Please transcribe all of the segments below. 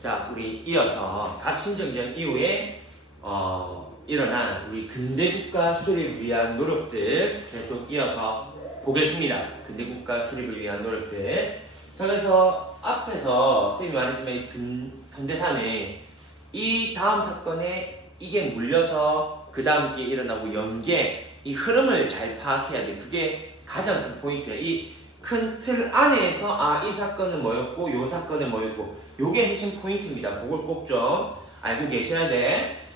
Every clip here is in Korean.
자, 우리 이어서 갑신정변 이후에 일어난 우리 근대국가 수립을 위한 노력들 계속 이어서 보겠습니다. 근대국가 수립을 위한 노력들. 자, 그래서 앞에서 선생님이 말했지만 현대사는 이 다음 사건에 이게 물려서 그 다음 게 일어나고 연계 이 흐름을 잘 파악해야 돼. 그게 가장 큰 포인트야. 이 큰 틀 안에서 이 사건은 뭐였고 요 사건은 뭐였고 요게 핵심 포인트입니다. 그걸 꼭 좀 알고 계셔야 돼.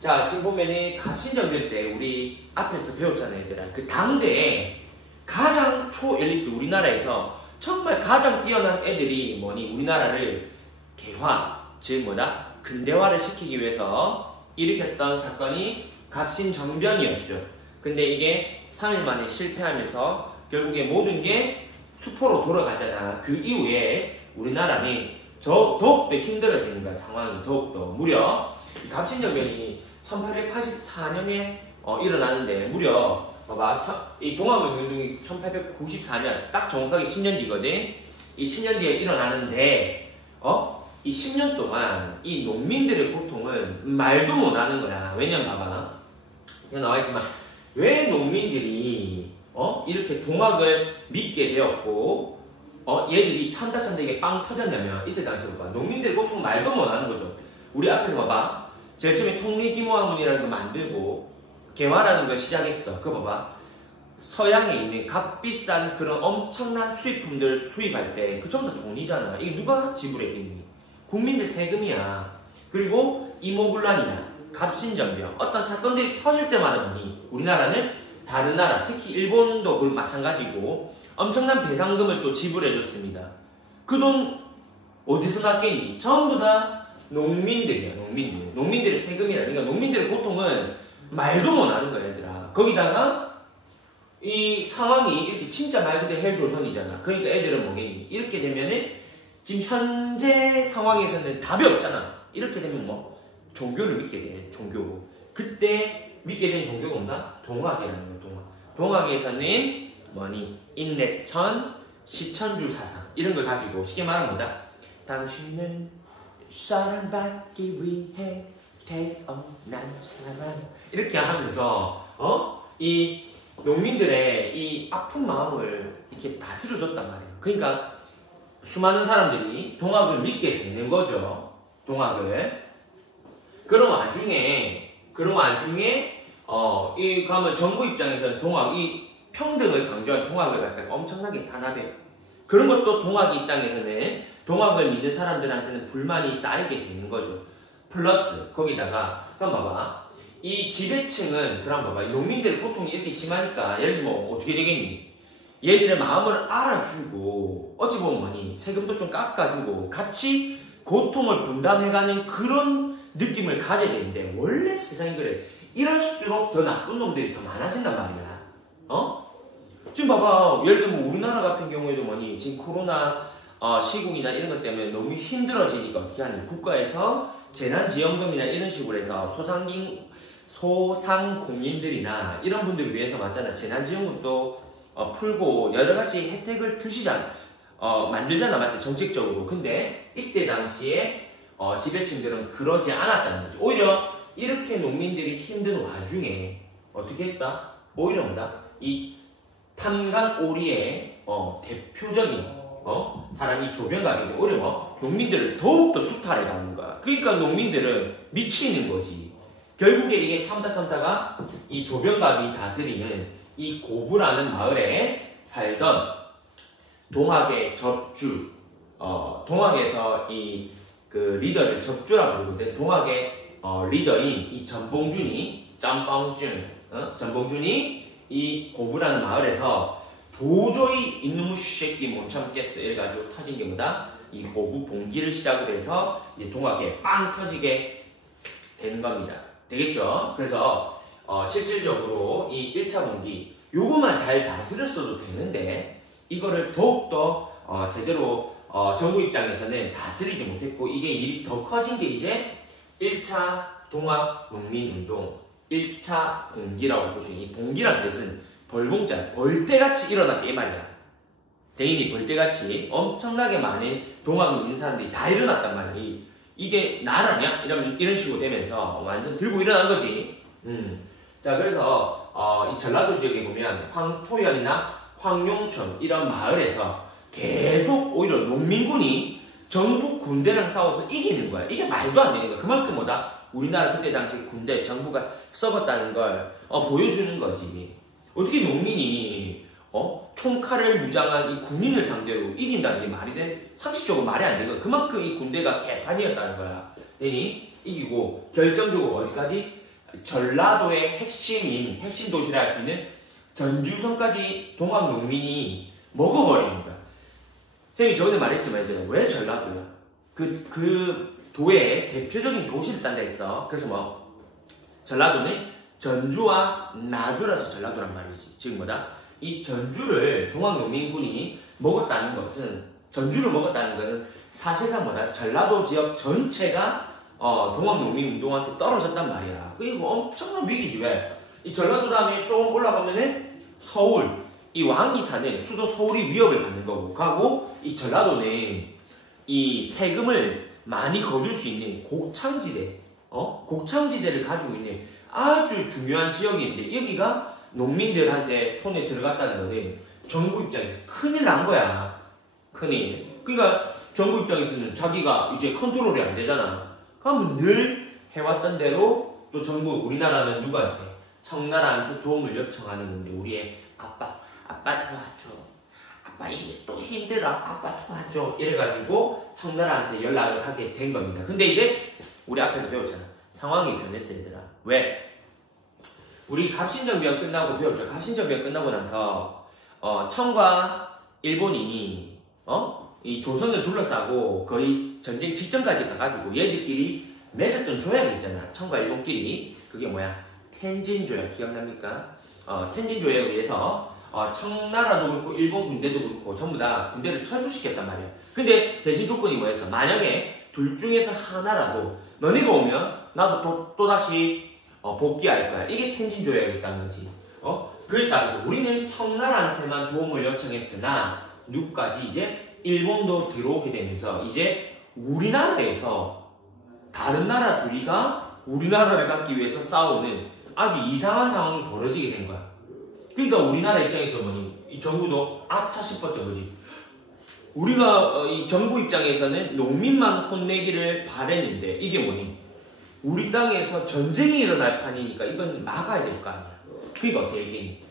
자, 지금 보면은 갑신정변 때 우리 앞에서 배웠잖아요, 얘들아. 그 당대에 가장 초엘리트 우리나라에서 정말 가장 뛰어난 애들이 뭐니 우리나라를 개화, 즉 뭐다? 근대화를 시키기 위해서 일으켰던 사건이 갑신정변이었죠. 근데 이게 3일 만에 실패하면서 결국에 모든 게 수포로 돌아가잖아. 그 이후에 우리나라는 더욱더 힘들어지는 거야. 상황이 더욱더. 무려 갑신정변이 1884년에 일어나는데 무려 봐봐. 이 동학운동이 1894년 딱 정확하게 10년 뒤거든. 이 10년 뒤에 일어나는데 이 10년 동안 이 농민들의 고통은 말도 못하는 거야. 왜냐면 봐봐. 여기 나와있지만 왜 농민들이 이렇게 동학을 믿게 되었고 얘들이 찬다 이게 빵 터졌냐면 이때 당시에 봐봐. 농민들의 고통은 말도 못하는 거죠. 우리 앞에서 봐봐. 제일 처음에 통리기모화문이라는 거 만들고 개화라는 걸 시작했어. 그거 봐봐. 서양에 있는 값비싼 그런 엄청난 수입품들 수입할 때 그 전부 다 돈이잖아. 이게 누가 지불했겠니? 국민들 세금이야. 그리고 이모군란이나 갑신정변 어떤 사건들이 터질 때마다 보니 우리나라는 다른 나라, 특히 일본도 그 마찬가지고 엄청난 배상금을 또 지불해줬습니다. 그 돈 어디서 났겠니? 전부 다 농민들이야. 농민들의 세금이라. 그러니까 농민들의 고통은 말도 못하는 거야, 얘들아. 거기다가 이 상황이 이렇게 진짜 말 그대로 헬조선이잖아. 그러니까 애들은 뭐겠니? 이렇게 되면은 지금 현재 상황에서는 답이 없잖아. 이렇게 되면 뭐 종교를 믿게 돼. 종교. 그때 믿게 된 종교가 뭔가? 동학이라는 거야. 동학에서는 뭐니? 인내천, 시천주사상 이런 걸 가지고 쉽게 말하면 뭐다? 당신은 사랑받기 위해 태어난 사람 이렇게 하면서 이 농민들의 이 아픈 마음을 이렇게 다스려줬단 말이에요. 그러니까 수많은 사람들이 동학을 믿게 되는 거죠. 동학을. 그런 와중에 그러면 정부 입장에서는 동학, 이 평등을 강조한 동학을 갖다가 엄청나게 탄압해. 그런 것도 동학 입장에서는 동학을 믿는 사람들한테는 불만이 쌓이게 되는 거죠. 플러스 거기다가 그럼 봐봐. 이 지배층은 그럼 봐봐. 농민들의 고통이 이렇게 심하니까 예를 들면 어떻게 되겠니? 얘들의 마음을 알아주고 어찌 보면 뭐니 세금도 좀 깎아주고 같이 고통을 분담해가는 그런 느낌을 가져야 되는데 원래 세상이 그래. 이럴수록 더 나쁜 놈들이 더 많아진단 말이야. 지금 봐봐. 예를 들면 우리나라 같은 경우에도 뭐니 지금 코로나 시국이나 이런 것 때문에 너무 힘들어지니까 어떻게 하니? 국가에서 재난지원금이나 이런 식으로 해서 소상공인들이나 이런 분들을 위해서 맞잖아. 재난지원금도 풀고 여러가지 혜택을 주시잖아. 만들잖아. 맞지? 정책적으로. 근데 이때 당시에 지배층들은 그러지 않았다는 거죠. 오히려 이렇게 농민들이 힘든 와중에 어떻게 했다? 오히려 뭐다? 이 탐관오리의 대표적인 사람이 조병각인데 오히려 뭐 농민들을 더욱더 수탈해가는 거야. 그러니까 농민들은 미치는 거지. 결국에 이게 참다가 이 조병각이 다스리는 이 고부라는 마을에 살던 동학의 접주, 동학에서 이 그 리더를 접주라고 부르거든. 동학의 리더인 이 전봉준이 이 고부라는 마을에서 도저히 이놈의 새끼 못 참겠어 이래가지고 터진 게 뭐다? 이 고부 봉기를 시작으로 해서 이제 동학에 빵 터지게 되는 겁니다. 되겠죠? 그래서 실질적으로 이 1차 봉기 요것만 잘 다스렸어도 되는데 이거를 더욱더 제대로 정부 입장에서는 다스리지 못했고 이게 일이 더 커진 게 이제 1차 동학 농민운동 1차 봉기라고 보시면 이 봉기란 뜻은 벌봉자, 벌떼같이 일어났다 이 말이야. 대인이 벌떼같이 엄청나게 많은 동학을 믿는 사람들이 다 일어났단 말이야. 이게 나라냐? 이런 식으로 되면서 완전 들고 일어난 거지. 자, 그래서 이 전라도 지역에 보면 황토현이나 황룡천 이런 마을에서 계속 오히려 농민군이 정부 군대랑 싸워서 이기는 거야. 이게 말도 안 되는 거야. 그만큼 뭐다? 우리나라 그때 당시 군대 정부가 썩었다는 걸 보여주는 거지. 어떻게 농민이 총칼을 무장한 이 군인을 상대로 이긴다는 게 말이 돼? 상식적으로 말이 안 되는 거야. 그만큼 이 군대가 개판이었다는 거야. 되니 이기고 결정적으로 어디까지? 전라도의 핵심 도시라 할 수 있는 전주성까지 동학 농민이 먹어버리는 거야. 쌤이 저번에 말했지만 얘들아, 왜 전라도야? 그 도의 대표적인 도시를 딴다 했어. 그래서 전라도는 전주와 나주라서 전라도란 말이지. 지금 뭐다? 이 전주를 동학 농민군이 먹었다는 것은, 전주를 먹었다는 것은 사실상 뭐다? 전라도 지역 전체가 동학 농민 운동한테 떨어졌단 말이야. 이거 엄청난 위기지. 왜? 이 전라도 다음에 조금 올라가면은 서울, 이 왕이사는 수도 서울이 위협을 받는 거고, 하고 이 전라도는 이 세금을 많이 거둘 수 있는 곡창지대, 곡창지대를 가지고 있는 아주 중요한 지역인데, 여기가 농민들한테 손에 들어갔다는 거는 정부 입장에서 큰일 난 거야. 큰일. 그러니까 정부 입장에서는 자기가 이제 컨트롤이 안 되잖아. 그러면 늘 해왔던 대로 또 정부, 우리나라는 누구한테? 청나라한테 도움을 요청하는 건데, 우리의 아빠 도와줘. 아빠 이게 또 힘들어. 아빠 도와줘. 이래가지고 청나라한테 연락을 하게 된 겁니다. 근데 이제 우리 앞에서 배웠잖아. 상황이 변했어, 얘들아. 왜? 우리 갑신정변 끝나고 배웠죠. 갑신정변 끝나고 나서 청과 일본인이 이 조선을 둘러싸고 거의 전쟁 직전까지 가가지고 얘들끼리 맺었던 조약이 있잖아. 청과 일본끼리. 그게 뭐야? 텐진 조약 기억납니까? 텐진 조약에 의해서 청나라도 그렇고 일본 군대도 그렇고 전부 다 군대를 철수시켰단 말이야. 근데 대신 조건이 뭐였어? 만약에 둘 중에서 하나라도 너네가 오면 나도 또다시 복귀할 거야. 이게 텐진 조약이었다는 거지. 그에 따라서 우리는 청나라한테만 도움을 요청했으나 누구까지 이제 일본도 들어오게 되면서 이제 우리나라에서 다른 나라 둘이가 우리나라를 갖기 위해서 싸우는 아주 이상한 상황이 벌어지게 된 거야. 그러니까 우리나라 입장에서 뭐니? 이 정부도 아차 싶었던 거지. 우리가 이 정부 입장에서는 농민만 혼내기를 바랬는데 이게 뭐니? 우리 땅에서 전쟁이 일어날 판이니까 이건 막아야 될 거 아니야. 그러니까 어떻게 얘기니?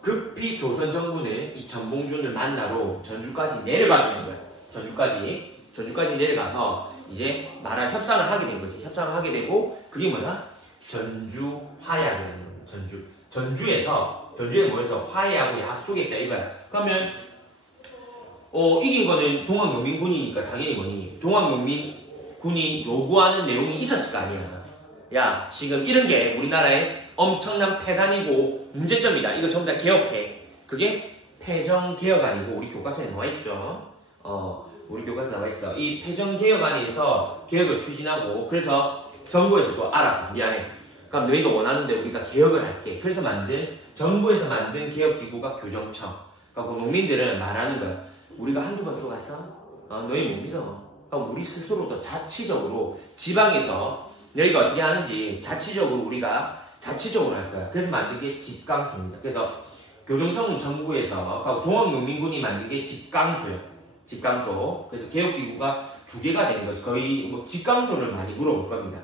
급히 조선 정부는 이 전봉준을 만나러 전주까지 내려가게 된 거야. 전주까지 내려가서 이제 말할 협상을 하게 된 거지. 협상을 하게 되고 그게 뭐냐? 전주 화해하는 거야. 전주에 모여서 화해하고 약속했다 이거야. 그러면 이긴 거는 동학농민군이니까 당연히 뭐니? 동학농민군이 요구하는 내용이 있었을 거 아니야. 야, 지금 이런 게 우리나라의 엄청난 폐단이고 문제점이다. 이거 전부 다 개혁해. 그게 폐정개혁안이고 우리 교과서에 나와있죠. 우리 교과서에 나와있어. 이 폐정개혁안에서 개혁을 추진하고 그래서 정부에서 또 알아서 미안해. 그럼 너희가 원하는데 우리가 개혁을 할게. 그래서 정부에서 만든 개혁기구가 교정청. 그러니까 농민들은 말하는 거야. 우리가 한두 번 속았어? 너희 못 믿어. 그러니까 우리 스스로도 자치적으로 지방에서 너희가 어떻게 하는지 자치적으로 할 거야. 그래서 만든 게 집강소입니다. 그래서 교정청은 정부에서 동학농민군이 만든 게 집강소예요. 집강소. 그래서 개혁기구가 2개가 되는 거지. 거의 집강소를 많이 물어볼 겁니다.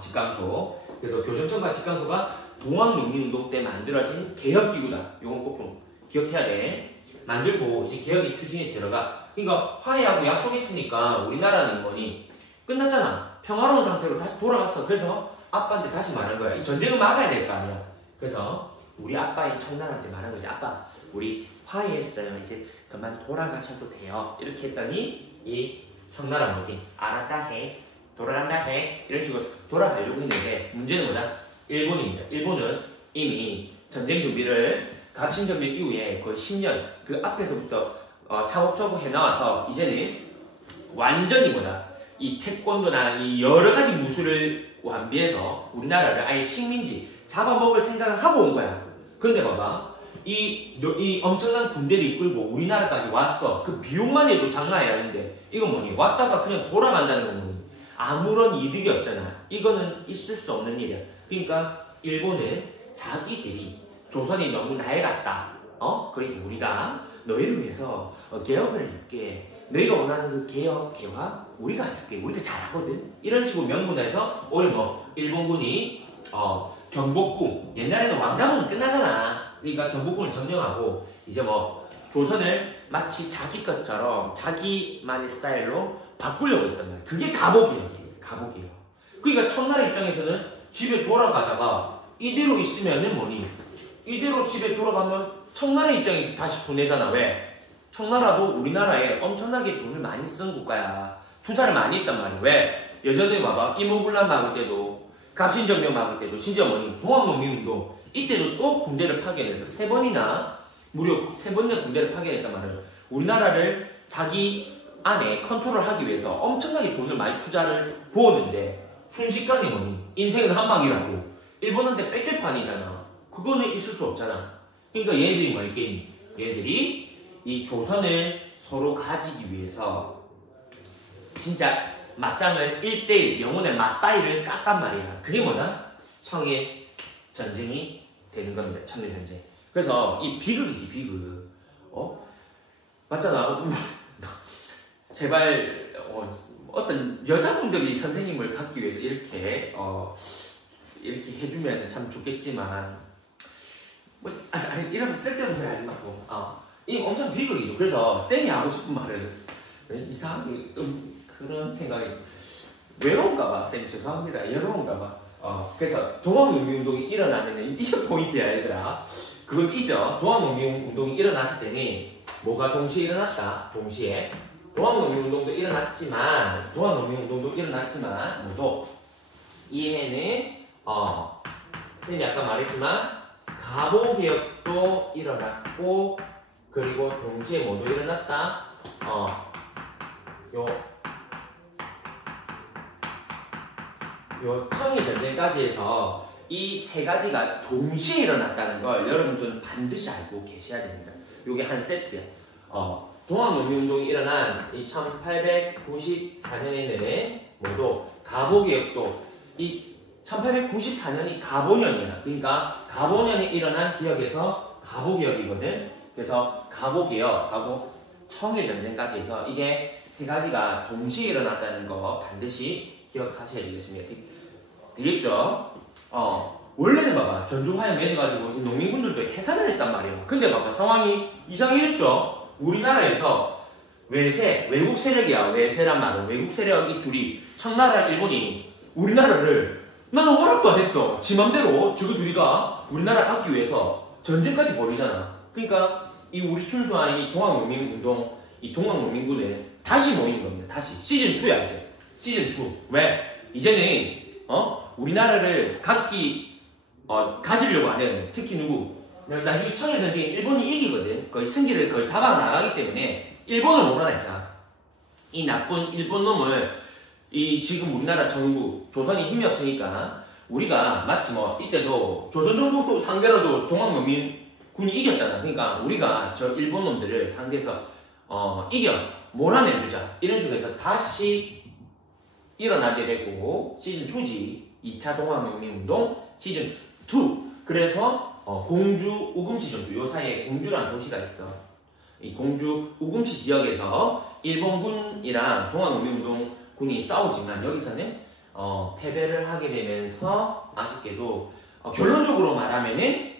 집강소. 그래서 교정청과 집강소가 동학농민운동 때 만들어진 개혁기구다. 이건 꼭 좀 기억해야 돼. 만들고 이제 개혁이 추진에 들어가. 그러니까 화해하고 약속했으니까 우리나라는 뭐니? 끝났잖아. 평화로운 상태로 다시 돌아갔어. 그래서 아빠한테 다시 말한 거야. 이 전쟁을 막아야 될 거 아니야. 그래서 우리 아빠의 청나라한테 말한 거지. 아빠, 우리 화해했어요. 이제 그만 돌아가셔도 돼요. 이렇게 했더니 이 청나라 뭐지? 알았다 해. 돌아간다 해. 이런 식으로 돌아가려고 했는데 문제는 뭐다? 일본입니다. 일본은 이미 전쟁 준비를 갑신정변 이후에 거의 10년 그 앞에서부터 차곡차곡 해나와서 이제는 완전히 뭐다? 이 태권도나 이 여러 가지 무술을 완비해서 우리나라를 아예 식민지 잡아먹을 생각을 하고 온 거야. 근데 봐봐. 이 엄청난 군대를 이끌고 우리나라까지 왔어. 그 비용만 해도 장난이 아닌데 이건 뭐니? 왔다가 그냥 돌아간다는 건 뭐니? 아무런 이득이 없잖아. 이거는 있을 수 없는 일이야. 그러니까 일본은 자기들이 조선이 너무 낡았다. 그리고 우리가 너희를 위해서 개혁을 해줄게. 너희가 원하는 그 개혁, 개화 우리가 해줄게. 우리가 잘하거든. 이런 식으로 명분해서 오히려 뭐 일본군이 경복궁, 옛날에는 왕자궁은 끝나잖아. 그러니까 경복궁을 점령하고 이제 뭐 조선을 마치 자기 것처럼 자기만의 스타일로 바꾸려고 했단 말이야. 그게 가보개혁이에요. 가보개혁. 그러니까 첫날의 입장에서는 집에 돌아가다가 이대로 있으면은 뭐니? 이대로 집에 돌아가면 청나라 입장에서 다시 보내잖아. 왜? 청나라도 우리나라에 엄청나게 돈을 많이 쓴 국가야. 투자를 많이 했단 말이야. 왜? 여전히 봐봐. 임원군란 막을 때도, 갑신정변 막을 때도, 심지어 뭐니? 동학농민운동. 이때도 또 군대를 파견해서 무려 3번이나 군대를 파견했단 말이야. 우리나라를 자기 안에 컨트롤하기 위해서 엄청나게 돈을 많이 투자를 부었는데 순식간에 뭐니? 인생은 한 방이라고. 일본한테 뺏길 판이잖아. 그거는 있을 수 없잖아. 그러니까 얘네들이 뭐 있겠니? 얘네들이 이 조선을 서로 가지기 위해서 진짜 맞짱을 1대1 영혼의 맞다이를 깎단 말이야. 그게 뭐다? 청일 전쟁이 되는 겁니다. 청일 전쟁. 그래서 이 비극이지, 비극. 맞잖아. 제발 어떤 여자분들이 선생님을 갖기 위해서 이렇게 해주면 참 좋겠지만 이러면 쓸데없는 소리 하지 말고 이 엄청 비극이죠. 그래서 쌤이 하고 싶은 말은 이상하게 그런 생각이 외로운가 봐. 쌤 죄송합니다. 외로운가 봐. 그래서 동학농민운동이 일어나는 이게 포인트야 얘들아. 그건 잊어. 동학농민운동이 일어났을 때는 뭐가 동시에 일어났다. 동시에 동학농민운동도 일어났지만 모두 이해는 쌤이 아까 말했지만 가보개혁도 일어났고 그리고 동시에 모두 일어났다. 요 청일전쟁까지 해서 이 3가지가 동시에 일어났다는 걸 여러분들은 반드시 알고 계셔야 됩니다. 요게 한 세트야. 동학농민운동이 일어난 이 1894년에는 모두 가보개혁도 이 1894년이 가보년이야. 그러니까 가보년에 일어난 기억에서 가보개혁이거든. 그래서 가보개혁하고 청일전쟁까지 해서 이게 3가지가 동시에 일어났다는 거 반드시 기억하셔야 되겠습니다. 되겠죠? 원래는 봐봐. 전주화양 맺어가지고 농민분들도 해산을 했단 말이에요. 근데 봐봐. 상황이 이상해졌죠? 우리나라에서 외국 세력이야. 외세란 말은 외국 세력이 둘이 청나라 일본이 우리나라를 나는 허락도 안 했어. 지 맘대로 저거 둘이가 우리나라를 갖기 위해서 전쟁까지 벌이잖아. 그러니까 이 우리 순수한 이 동학농민운동 이 동학농민군은 다시 모이는 겁니다. 다시 시즌2야 이제. 시즌2. 왜? 이제는 우리나라를 가지려고 하는 특히 누구? 나중에 청일전쟁에 일본이 이기거든. 거의 승기를 거의 잡아나가기 때문에 일본을 몰아내자. 이 나쁜 일본 놈을 지금 우리나라 정부 조선이 힘이 없으니까 우리가 마치 뭐 이때도 조선 정부 상대로도 동학농민군이 이겼잖아. 그러니까 우리가 저 일본 놈들을 상대해서 몰아내주자. 이런 식으로 해서 다시 일어나게 되고 시즌2지. 2차 동학농민운동 시즌2. 그래서 공주 우금치 정도 요 사이에 공주라는 도시가 있어. 이 공주 우금치 지역에서 일본군이랑 동학농민운동군이 싸우지만 여기서는 패배를 하게 되면서 아쉽게도 결론적으로 말하면은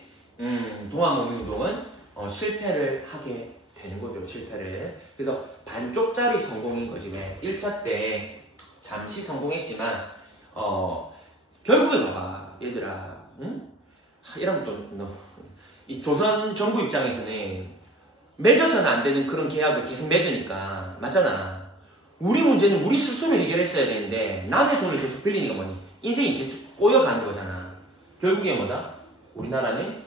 동학농민운동은 실패를 하게 되는 거죠. 실패를. 그래서 반쪽짜리 성공인 거지. 왜? 1차 때 잠시 성공했지만 결국에 봐봐 얘들아. 이러면 이 조선 정부 입장에서는 맺어서는 안 되는 그런 계약을 계속 맺으니까 맞잖아. 우리 문제는 우리 스스로 해결했어야 되는데 남의 손을 계속 빌리니까 뭐니? 인생이 계속 꼬여가는 거잖아. 결국에 뭐다? 우리나라는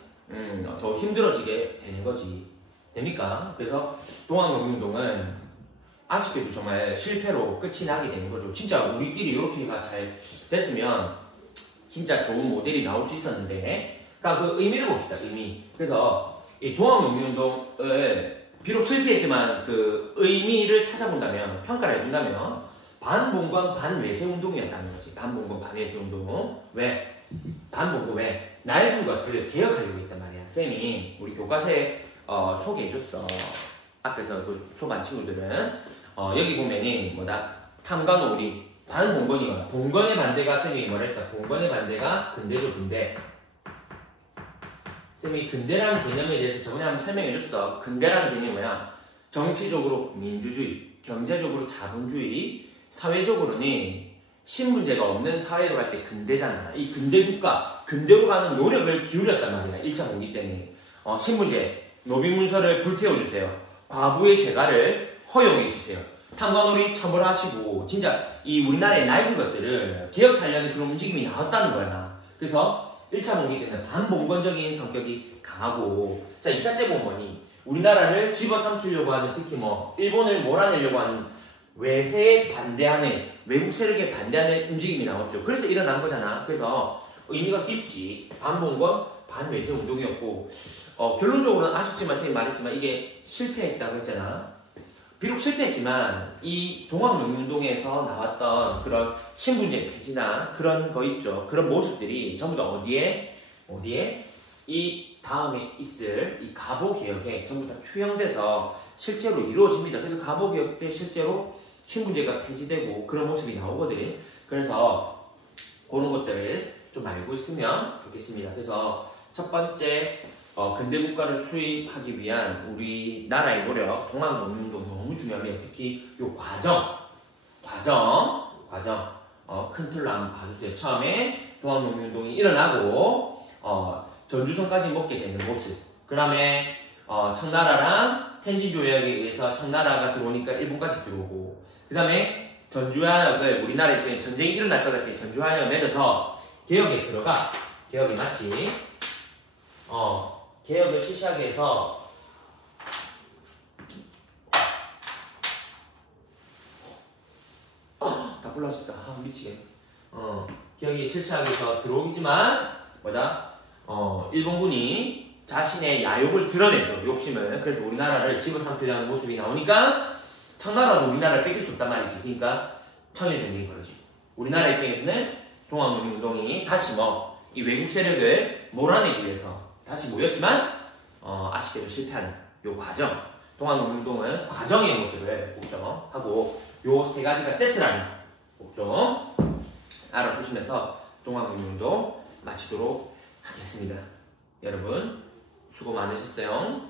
더 힘들어지게 되는 거지. 됩니까? 그래서 동학농민운동은 아쉽게도 정말 실패로 끝이 나게 되는 거죠. 진짜 우리끼리 이렇게가 잘 됐으면 진짜 좋은 모델이 나올 수 있었는데, 그러니까 그 의미를 봅시다. 의미. 그래서 이 동학농민운동을 비록 실패했지만 그 의미를 찾아본다면, 평가를 해본다면 반봉건 반외세운동이었다는 거지. 반봉건 반외세운동. 왜? 반봉건 왜? 낡은 것을 개혁하려고 했단 말이야. 쌤이 우리 교과서에 소개해줬어. 앞에서 그 소반 친구들은 여기 보면은 뭐다? 탐관오리 반봉건이거나 봉건의 반대가 쌤이 뭐랬어? 봉건의 반대가 근대죠. 근대. 쌤이 근대라는 개념에 대해서 저번에 한번 설명해줬어. 근대라는 개념이 뭐야? 정치적으로 민주주의, 경제적으로 자본주의, 사회적으로는 신분제가 없는 사회로 갈 때 근대잖아. 이 근대국가, 근대로 가는 노력을 기울였단 말이야. 1차 공기 때는. 신분제, 노비문서를 불태워주세요. 과부의 재가를 허용해주세요. 탐관오리 처벌하시고, 진짜 이 우리나라의 낡은 것들을 개혁하려는 그런 움직임이 나왔다는 거야. 그래서 1차 공기 때는 반봉건적인 성격이 강하고, 자, 2차 때 보면 뭐니? 우리나라를 집어삼키려고 하는, 특히 뭐, 일본을 몰아내려고 하는 외세에 반대하는, 외국 세력에 반대하는 움직임이 나왔죠. 그래서 일어난 거잖아. 그래서 의미가 깊지. 반봉건, 반외세 운동이었고, 결론적으로는 아쉽지만, 선생님 말했지만, 이게 실패했다고 했잖아. 비록 실패했지만, 이 동학농민운동에서 나왔던 그런 신분제 폐지나 그런 거 있죠. 그런 모습들이 전부 다 어디에? 이 다음에 있을 이 가보개혁에 전부 다 투영돼서 실제로 이루어집니다. 그래서 가보개혁 때 실제로 신분제가 폐지되고 그런 모습이 나오거든. 그래서 그런 것들을 좀 알고 있으면 좋겠습니다. 그래서 첫 번째, 근대국가를 수립하기 위한 우리나라의 노력, 동학농민운동 너무 중요합니다. 특히 요 과정, 큰 틀로 한번 봐주세요. 처음에 동학농민운동이 일어나고, 전주선까지 먹게 되는 모습. 그 다음에, 청나라랑 텐진 조약에 의해서 청나라가 들어오니까 일본까지 들어오고, 그 다음에 전주화역을 우리나라 입장에 전쟁이 일어날 것 같아. 전주화역을 맺어서 개혁에 들어가. 개혁이 맞지? 개혁을 실시하기 위해서 다 불러졌다. 미치겠네. 개혁이 실시하기 위해서 들어오기지만 뭐다? 일본군이 자신의 야욕을 드러내죠. 욕심을. 그래서 우리나라를 집어삼키려는 모습이 나오니까 청나라도 우리나라를 뺏길 수 없단 말이지. 그러니까 청일전쟁이 벌어지고, 우리나라 입장에서는 동학농민운동이 다시 이 외국 세력을 몰아내기 위해서 다시 모였지만 아쉽게도 실패하는 요 과정. 동학농민운동은 과정의 모습을 목적하고 요 세 가지가 세트라는 목적 알아두시면서 동학농민운동 마치도록 하겠습니다. 여러분 수고 많으셨어요.